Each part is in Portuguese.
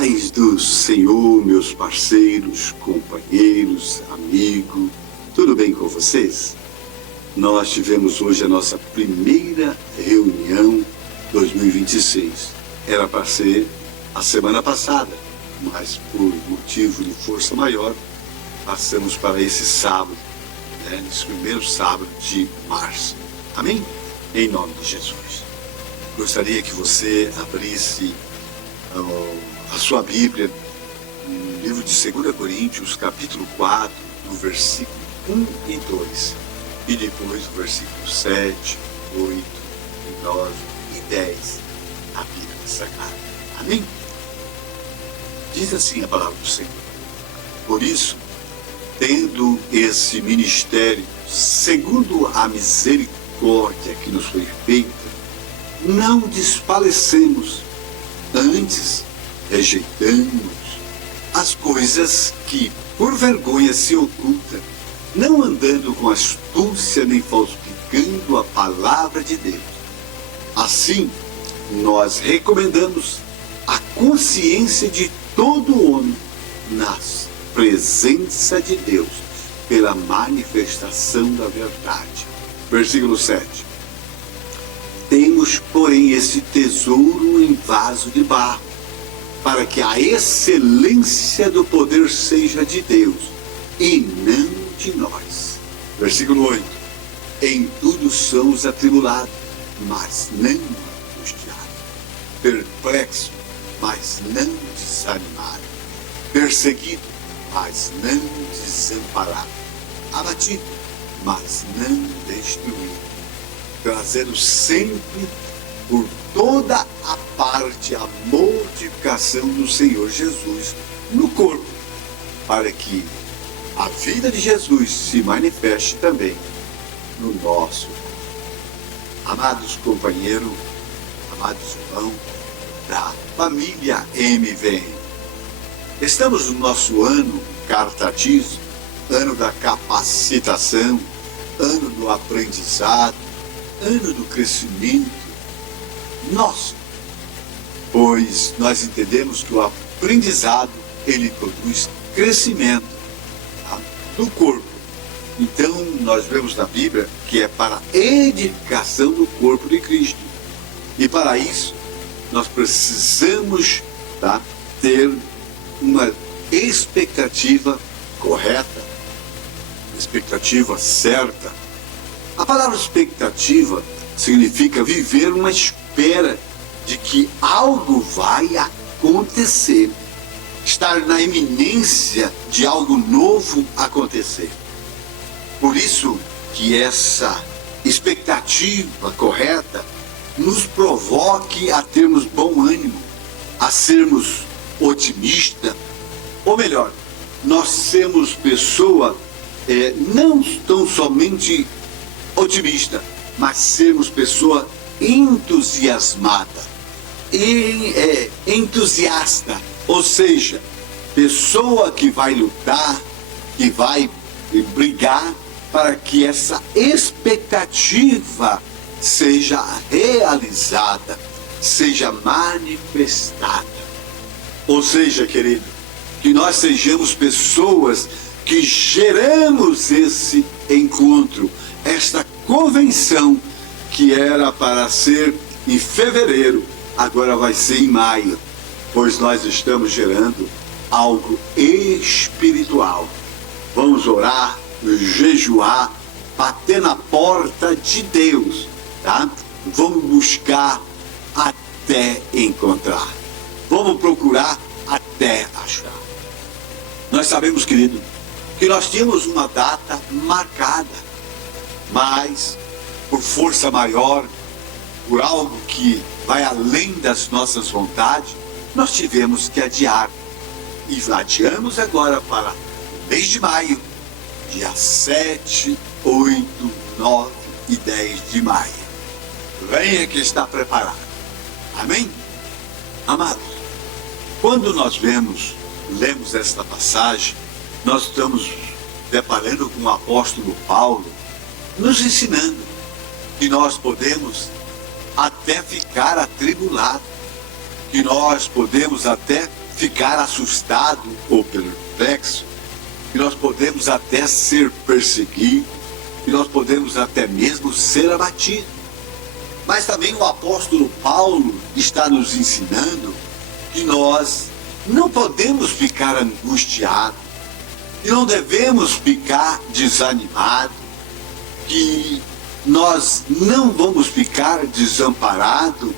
paz do Senhor, meus parceiros, companheiros, amigos, tudo bem com vocês? Nós tivemos hoje a nossa primeira reunião 2026. Era para ser a semana passada, mas por motivo de força maior, passamos para esse sábado, nesse primeiro sábado de março. Amém? Em nome de Jesus. Gostaria que você abrisse a sua Bíblia no livro de 2 Coríntios, capítulo 4, no versículo 1 e 2. E depois o versículo 7, 8, 9 e 10, a Bíblia Sagrada. Amém? Diz assim a palavra do Senhor. Por isso, tendo esse ministério, segundo a misericórdia que nos foi feita, não desfalecemos, antes rejeitamos as coisas que por vergonha se ocultam, não andando com astúcia nem falsificando a palavra de Deus. Assim, nós recomendamos a consciência de todo homem na presença de Deus, pela manifestação da verdade. Versículo 7. Temos, porém, esse tesouro em vaso de barro, para que a excelência do poder seja de Deus, e não de nós. Versículo 8. Em tudo somos atribulados, mas não angustiados. Perplexos, mas não desanimados. Perseguidos, mas não desamparados. Abatidos, mas não destruídos. Trazendo sempre por toda a parte a mortificação do Senhor Jesus no corpo, para que a vida de Jesus se manifeste também no nosso corpo. Amados companheiros, amados irmãos da família MVM, estamos no nosso ano cartatizo, ano da capacitação, ano do aprendizado, ano do crescimento nosso, pois nós entendemos que o aprendizado ele produz crescimento do corpo. Então nós vemos na Bíblia que é para a edificação do corpo de Cristo, e para isso nós precisamos ter uma expectativa correta, expectativa certa. A palavra expectativa significa viver uma espera de que algo vai acontecer, estar na iminência de algo novo acontecer. Por isso que essa expectativa correta nos provoque a termos bom ânimo, a sermos otimistas, ou melhor, nós sermos pessoa não tão somente otimista, mas sermos pessoa entusiasmada, entusiasta, ou seja, pessoa que vai lutar, que vai brigar para que essa expectativa seja realizada, seja manifestada. Ou seja, querido, que nós sejamos pessoas que geramos esse encontro, esta convenção que era para ser em fevereiro, agora vai ser em maio, pois nós estamos gerando algo espiritual. Vamos orar, jejuar, bater na porta de Deus, Vamos buscar até encontrar. Vamos procurar até achar. Nós sabemos, querido, que nós tínhamos uma data marcada, mas por força maior, por algo que vai além das nossas vontades, nós tivemos que adiar. E adiamos agora para o mês de maio, dia 7, 8, 9 e 10 de maio. Venha que está preparado. Amém? Amados, quando nós lemos esta passagem, nós estamos deparando com o apóstolo Paulo, nos ensinando que nós podemos até ficar atribulados, que nós podemos até ficar assustado ou perplexo, que nós podemos até ser perseguidos, que nós podemos até mesmo ser abatidos. Mas também o apóstolo Paulo está nos ensinando que nós não podemos ficar angustiados, que não devemos ficar desanimados, que nós não vamos ficar desamparados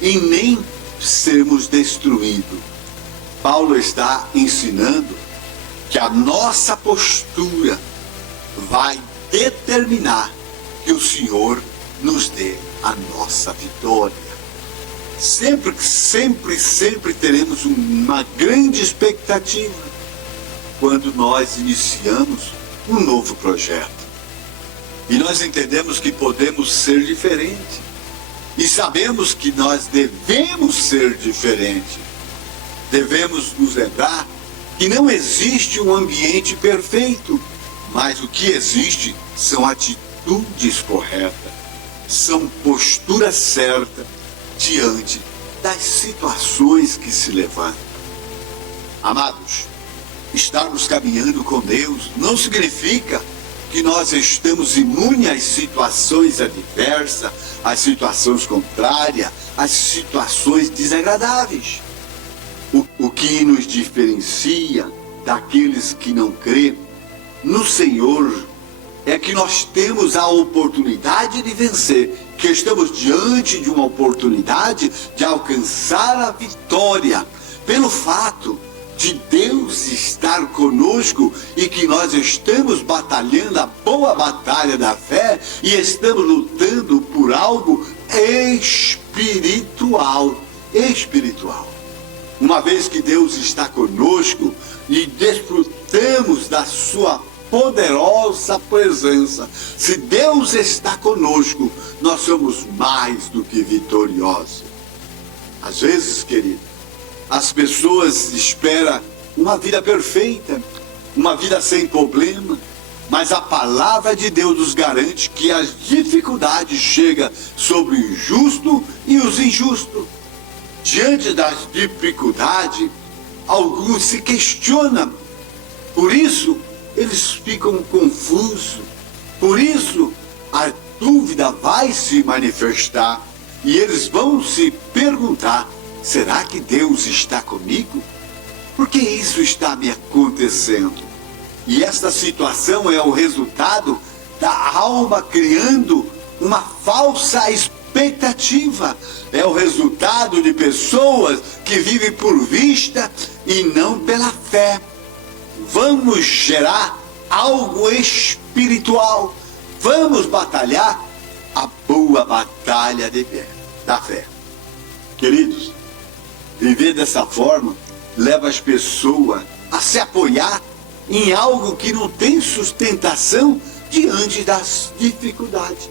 e nem sermos destruídos. Paulo está ensinando que a nossa postura vai determinar que o Senhor nos dê a nossa vitória. Sempre teremos uma grande expectativa quando nós iniciamos um novo projeto. E nós entendemos que podemos ser diferentes. E sabemos que nós devemos ser diferentes. Devemos nos lembrar que não existe um ambiente perfeito, mas o que existe são atitudes corretas, são posturas certas diante das situações que se levantam. Amados, estarmos caminhando com Deus não significa que nós estamos imunes às situações adversas, às situações contrárias, às situações desagradáveis. O que nos diferencia daqueles que não crêem no Senhor é que nós temos a oportunidade de vencer, que estamos diante de uma oportunidade de alcançar a vitória, pelo fato de Deus estar conosco e que nós estamos batalhando a boa batalha da fé e estamos lutando por algo espiritual. Uma vez que Deus está conosco e desfrutamos da sua poderosa presença, se Deus está conosco, nós somos mais do que vitoriosos. Às vezes, querido, as pessoas esperam uma vida perfeita, uma vida sem problema, mas a palavra de Deus nos garante que as dificuldades chegam sobre o justo e os injustos. Diante das dificuldades, alguns se questionam, por isso eles ficam confusos, por isso a dúvida vai se manifestar e eles vão se perguntar: será que Deus está comigo? Por que isso está me acontecendo? E esta situação é o resultado da alma criando uma falsa expectativa. É o resultado de pessoas que vivem por vista e não pela fé. Vamos gerar algo espiritual. Vamos batalhar a boa batalha da fé. Queridos, viver dessa forma leva as pessoas a se apoiar em algo que não tem sustentação diante das dificuldades.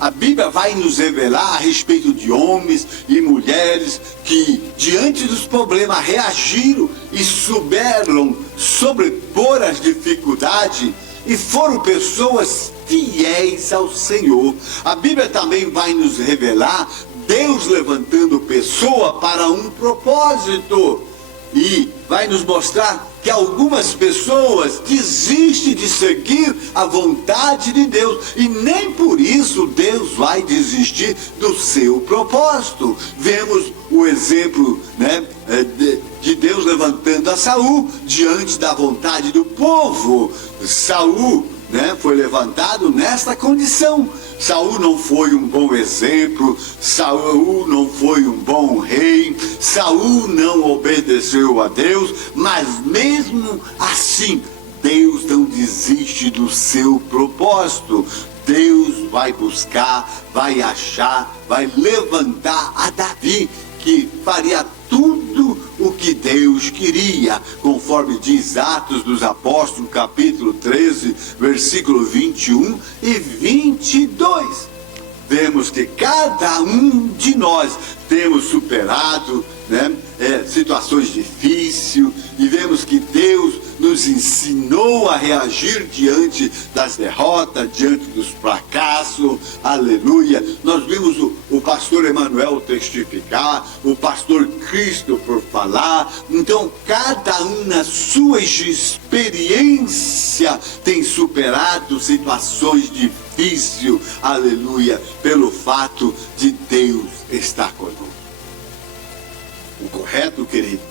A Bíblia vai nos revelar a respeito de homens e mulheres que, diante dos problemas, reagiram e souberam sobrepor as dificuldades e foram pessoas fiéis ao Senhor. A Bíblia também vai nos revelar Deus levantando pessoa para um propósito. E vai nos mostrar que algumas pessoas desistem de seguir a vontade de Deus. E nem por isso Deus vai desistir do seu propósito. Vemos o exemplo, de Deus levantando a Saul diante da vontade do povo. Saul, foi levantado nesta condição. Saul não foi um bom exemplo, Saul não foi um bom rei, Saul não obedeceu a Deus, mas mesmo assim, Deus não desiste do seu propósito. Deus vai buscar, vai achar, vai levantar a Davi, que faria tudo o que Deus queria, conforme diz Atos dos Apóstolos, capítulo 13, versículo 21 e 22. Vemos que cada um de nós temos superado situações difíceis, e vemos que Deus nos ensinou ensinou a reagir diante das derrotas, diante dos fracassos, aleluia. Nós vimos o pastor Emanuel testificar, o pastor Christopher falar. Então, cada um na sua experiência tem superado situações difíceis, aleluia, pelo fato de Deus estar conosco. O correto, querido,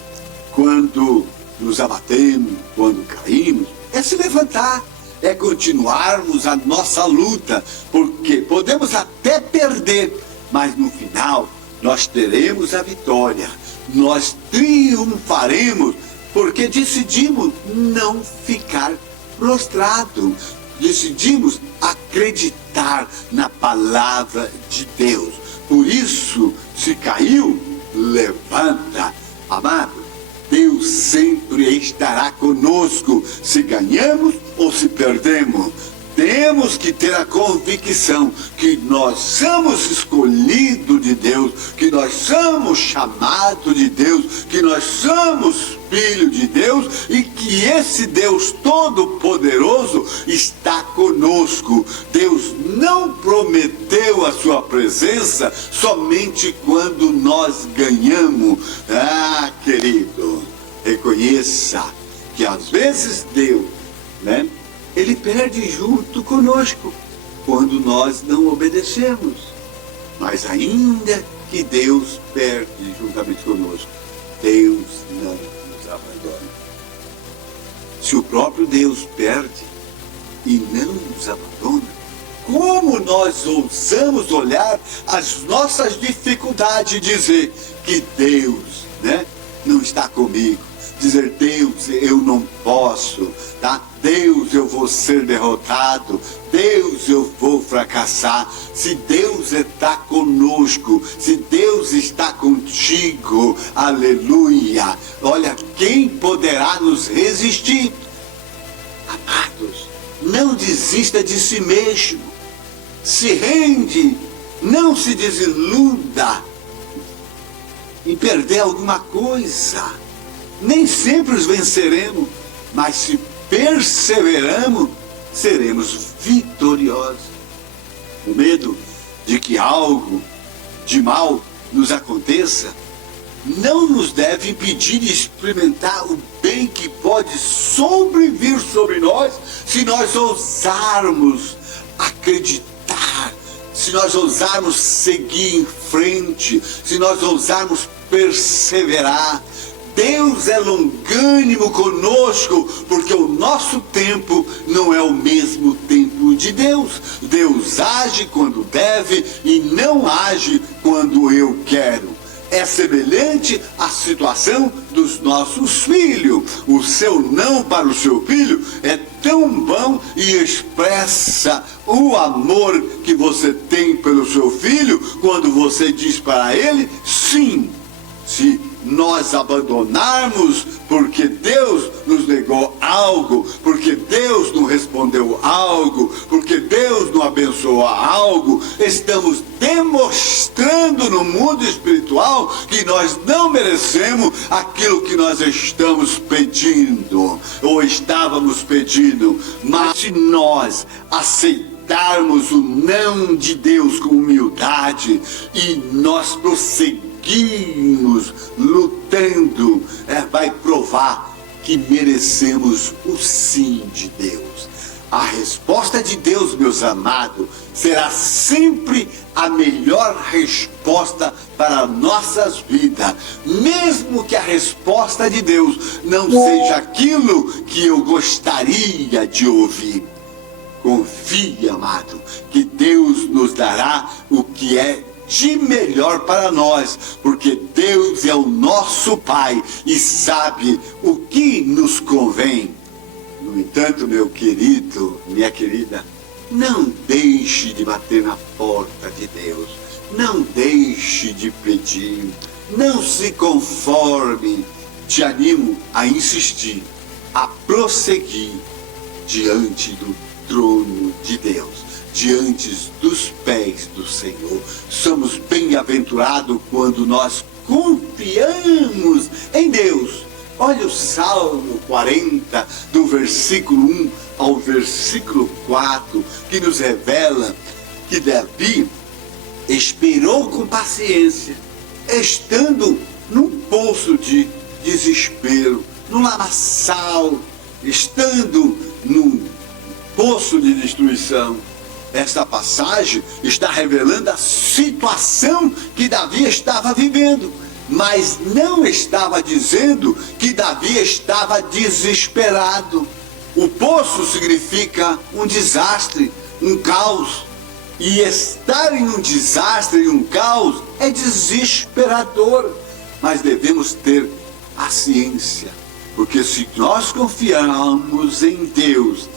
quando nos abatemos, quando caímos, é se levantar, é continuarmos a nossa luta, porque podemos até perder, mas no final nós teremos a vitória, nós triunfaremos, porque decidimos não ficar prostrado, decidimos acreditar na palavra de Deus. Por isso, se caiu, levanta, amado. Deus sempre estará conosco, se ganhamos ou se perdemos. Temos que ter a convicção que nós somos escolhidos de Deus, que nós somos chamados de Deus, que nós somos filhos de Deus e que esse Deus Todo-Poderoso está conosco. Deus não prometeu a sua presença somente quando nós ganhamos. Ah, querido, reconheça que às vezes Deus, Ele perde junto conosco quando nós não obedecemos. Mas ainda que Deus perde juntamente conosco, Deus não nos abandona. Se o próprio Deus perde e não nos abandona, como nós ousamos olhar as nossas dificuldades e dizer que Deus, não está comigo? Dizer, Deus, eu não posso, tá? Deus, eu vou ser derrotado. Deus, eu vou fracassar. Se Deus está conosco, se Deus está contigo, aleluia. Olha, quem poderá nos resistir? Amados, não desista de si mesmo. Se rende, não se desiluda em perder alguma coisa. Nem sempre os venceremos, mas se perseveramos, seremos vitoriosos. O medo de que algo de mal nos aconteça não nos deve impedir de experimentar o bem que pode sobrevir sobre nós se nós ousarmos acreditar, se nós ousarmos seguir em frente, se nós ousarmos perseverar. Deus é longânimo conosco, porque o nosso tempo não é o mesmo tempo de Deus. Deus age quando deve e não age quando eu quero. É semelhante à situação dos nossos filhos. O seu não para o seu filho é tão bom e expressa o amor que você tem pelo seu filho quando você diz para ele sim. Se nós abandonarmos porque Deus nos negou algo, porque Deus não respondeu algo, porque Deus não abençoou algo, estamos demonstrando no mundo espiritual que nós não merecemos aquilo que nós estamos pedindo, ou estávamos pedindo. Mas se nós aceitarmos o não de Deus com humildade e nós prosseguirmos lutando, vai provar que merecemos o sim de Deus. A resposta de Deus, meus amados, será sempre a melhor resposta para nossas vidas, mesmo que a resposta de Deus não seja aquilo que eu gostaria de ouvir. Confie, amado, que Deus nos dará o que é de melhor para nós, porque Deus é o nosso Pai e sabe o que nos convém. No entanto, meu querido, minha querida, não deixe de bater na porta de Deus, não deixe de pedir, não se conforme. Te animo a insistir, a prosseguir diante do trono de Deus, diante dos pés do Senhor. Somos bem-aventurados quando nós confiamos em Deus Olha o Salmo 40, do versículo 1 ao versículo 4, que nos revela que Davi esperou com paciência, estando num poço de desespero, num lamaçal, estando num poço de destruição. Esta passagem está revelando a situação que Davi estava vivendo, mas não estava dizendo que Davi estava desesperado. O poço significa um desastre, um caos. E estar em um desastre, em um caos, é desesperador. Mas devemos ter paciência, porque se nós confiarmos em Deus,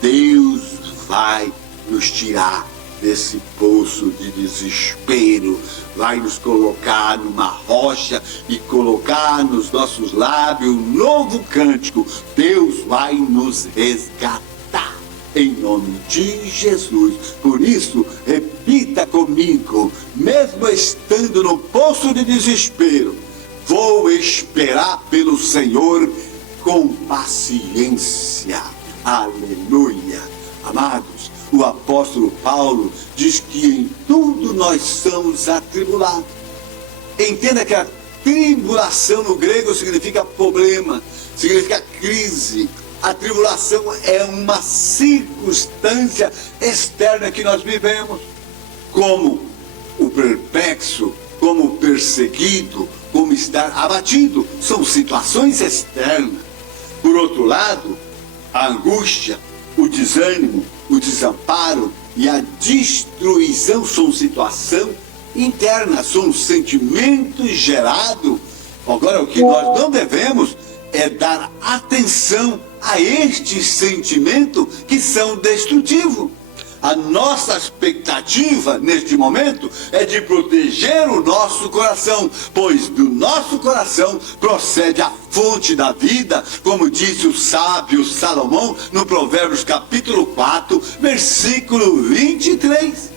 Deus vai nos tirar desse poço de desespero, vai nos colocar numa rocha e colocar nos nossos lábios um novo cântico. Deus vai nos resgatar, em nome de Jesus. Por isso, repita comigo, mesmo estando no poço de desespero, vou esperar pelo Senhor com paciência. Aleluia. Amados, o apóstolo Paulo diz que em tudo nós somos atribulados. Entenda que a tribulação no grego significa problema, significa crise. A tribulação é uma circunstância externa que nós vivemos, como o perplexo, como o perseguido, como estar abatido. São situações externas. Por outro lado, a angústia, o desânimo, o desamparo e a destruição são situação interna, são sentimentos gerados. Agora, o que nós não devemos é dar atenção a estes sentimentos que são destrutivos. A nossa expectativa neste momento é de proteger o nosso coração, pois do nosso coração procede a fonte da vida, como disse o sábio Salomão no Provérbios capítulo 4, versículo 23.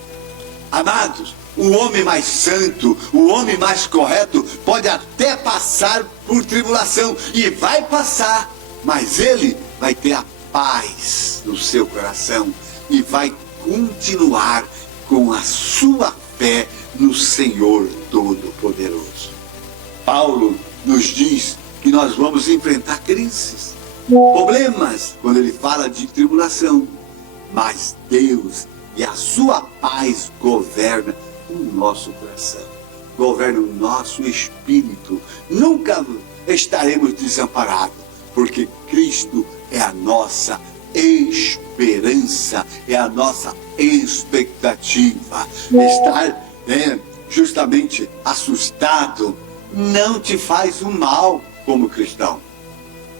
Amados, o homem mais santo, o homem mais correto pode até passar por tribulação, e vai passar, mas ele vai ter a paz no seu coração e vai continuar com a sua fé no Senhor Todo-Poderoso. Paulo nos diz que nós vamos enfrentar crises, problemas, quando ele fala de tribulação, mas Deus e a sua paz governa o nosso coração, governa o nosso espírito. Nunca estaremos desamparados, porque Cristo é a nossa esperança, é a nossa expectativa. Estar justamente assustado não te faz um mal como cristão.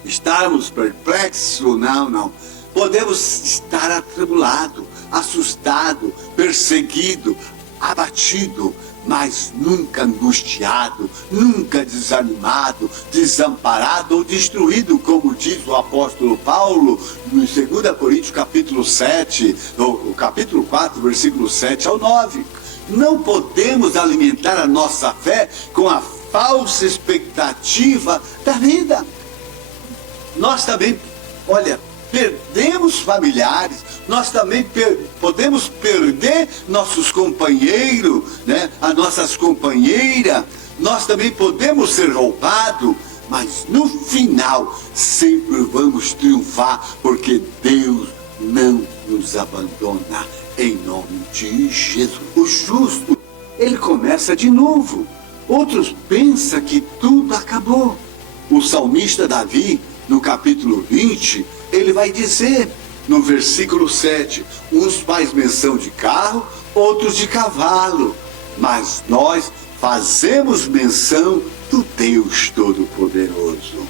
Estarmos perplexos, não. Podemos estar atribulado, assustado, perseguido, abatido, mas nunca angustiado, nunca desanimado, desamparado ou destruído, como diz o apóstolo Paulo no 2 Coríntios capítulo 7, no capítulo 4, versículo 7 ao 9. Não podemos alimentar a nossa fé com a falsa expectativa da vida. Nós também, perdemos familiares, nós também podemos perder nossos companheiros, as nossas companheiras, nós também podemos ser roubados, mas no final sempre vamos triunfar, porque Deus não nos abandona, em nome de Jesus. O justo, ele começa de novo. Outros pensam que tudo acabou. O salmista Davi, no capítulo 20, ele vai dizer, no versículo 7, uns faz menção de carro, outros de cavalo, mas nós fazemos menção do Deus Todo-Poderoso.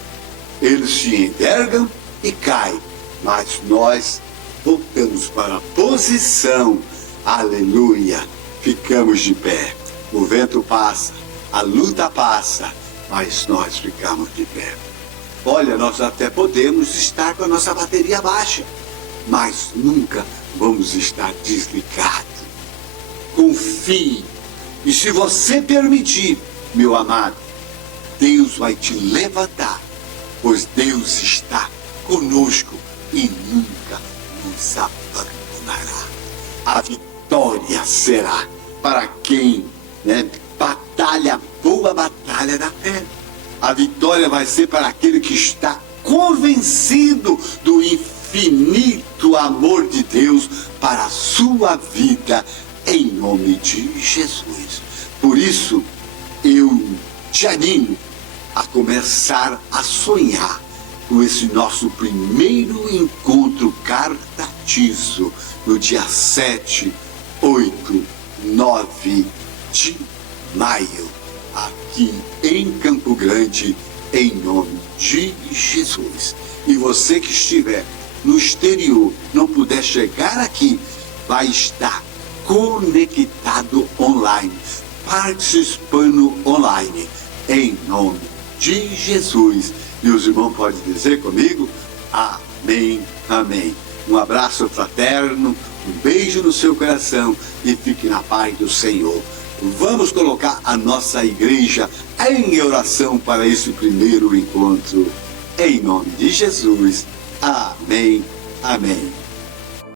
Eles se envergam e caem, mas nós voltamos para a posição, aleluia, ficamos de pé. O vento passa, a luta passa, mas nós ficamos de pé. Olha, nós até podemos estar com a nossa bateria baixa, mas nunca vamos estar desligados. Confie. E se você permitir, meu amado, Deus vai te levantar pois Deus está conosco e nunca nos abandonará. A vitória será para quem, batalha a boa batalha da fé. A vitória vai ser para aquele que está convencido do infinito amor de Deus para a sua vida, em nome de Jesus. Por isso, eu te animo a começar a sonhar com esse nosso primeiro encontro cartatizo no dia 7, 8, 9 de maio, aqui em Campo Grande, em nome de Jesus. E você que estiver no exterior, não puder chegar aqui, vai estar conectado online, participando online, em nome de Jesus. E os irmãos podem dizer comigo? Amém, amém. Um abraço fraterno, um beijo no seu coração e fique na paz do Senhor. Vamos colocar a nossa igreja em oração para esse primeiro encontro. Em nome de Jesus. Amém, amém.